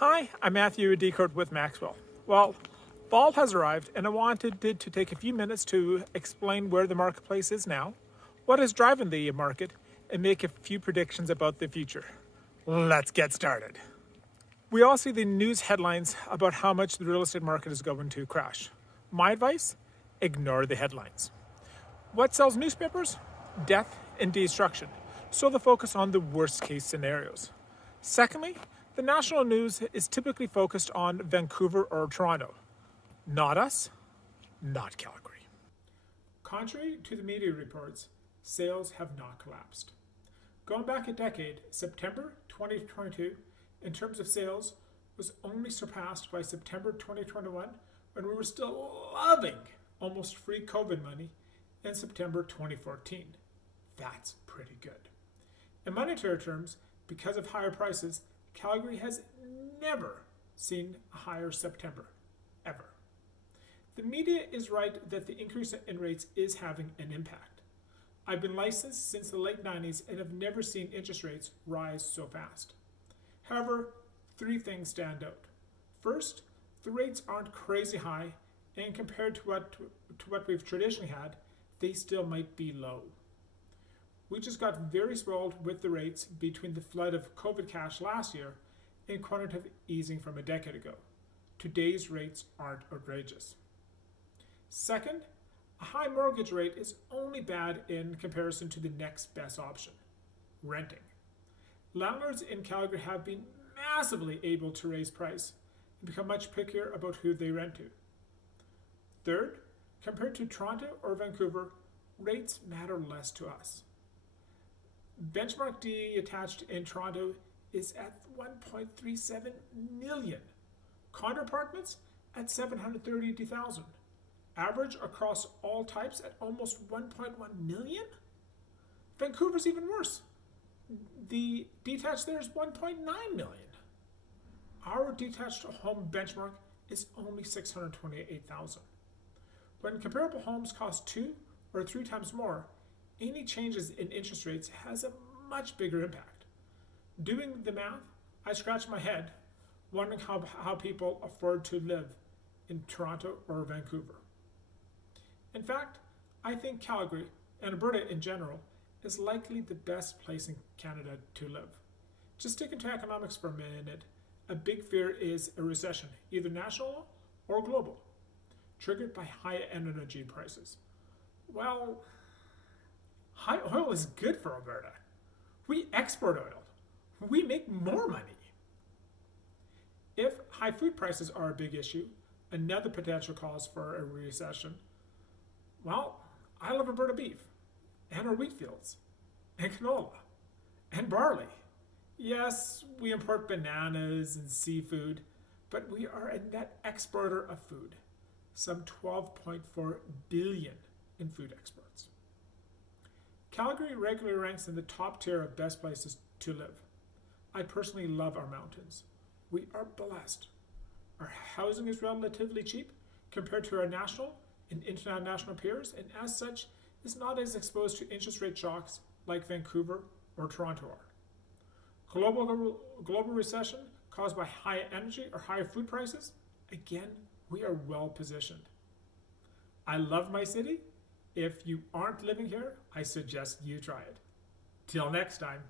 Hi, I'm Matthew Decourt with Maxwell. Well, fall has arrived and I wanted to take a few minutes to explain where the marketplace is now, what is driving the market, and make a few predictions about the future. Let's get started. We all see the news headlines about how much the real estate market is going to crash. My advice? Ignore the headlines. What sells newspapers? Death and destruction. So the focus on the worst case scenarios. Secondly, the national news is typically focused on Vancouver or Toronto. Not us, not Calgary. Contrary to the media reports, sales have not collapsed. Going back a decade, September 2022, in terms of sales, was only surpassed by September 2021 when we were still loving almost free COVID money in September 2014. That's pretty good. In monetary terms, because of higher prices, Calgary has never seen a higher September, ever. The media is right that the increase in rates is having an impact. I've been licensed since the late 90s and have never seen interest rates rise so fast. However, three things stand out. First, the rates aren't crazy high, and compared to what we've traditionally had, they still might be low. We just got very spoiled with the rates between the flood of COVID cash last year and quantitative easing from a decade ago. Today's rates aren't outrageous. Second, a high mortgage rate is only bad in comparison to the next best option, renting. Landlords in Calgary have been massively able to raise price and become much pickier about who they rent to. Third, compared to Toronto or Vancouver, rates matter less to us. Benchmark detached in Toronto is at 1.37 million. Condo apartments at 732,000. Average across all types at almost 1.1 million? Vancouver's even worse. The detached there is 1.9 million. Our detached home benchmark is only 628,000. When comparable homes cost 2 or 3 times more, any changes in interest rates has a much bigger impact. Doing the math, I scratch my head, wondering how people afford to live in Toronto or Vancouver. In fact, I think Calgary, and Alberta in general, is likely the best place in Canada to live. Just sticking to economics for a minute, a big fear is a recession, either national or global, triggered by high energy prices. Well, high oil is good for Alberta. We export oil. We make more money. If high food prices are a big issue, another potential cause for a recession, well, I love Alberta beef, and our wheat fields, and canola, and barley. Yes, we import bananas and seafood, but we are a net exporter of food, some 12.4 billion in food exports. Calgary regularly ranks in the top tier of best places to live. I personally love our mountains. We are blessed. Our housing is relatively cheap compared to our national and international peers, and as such, is not as exposed to interest rate shocks like Vancouver or Toronto are. Global recession caused by high energy or higher food prices? Again, we are well positioned. I love my city. If you aren't living here, I suggest you try it. Till next time.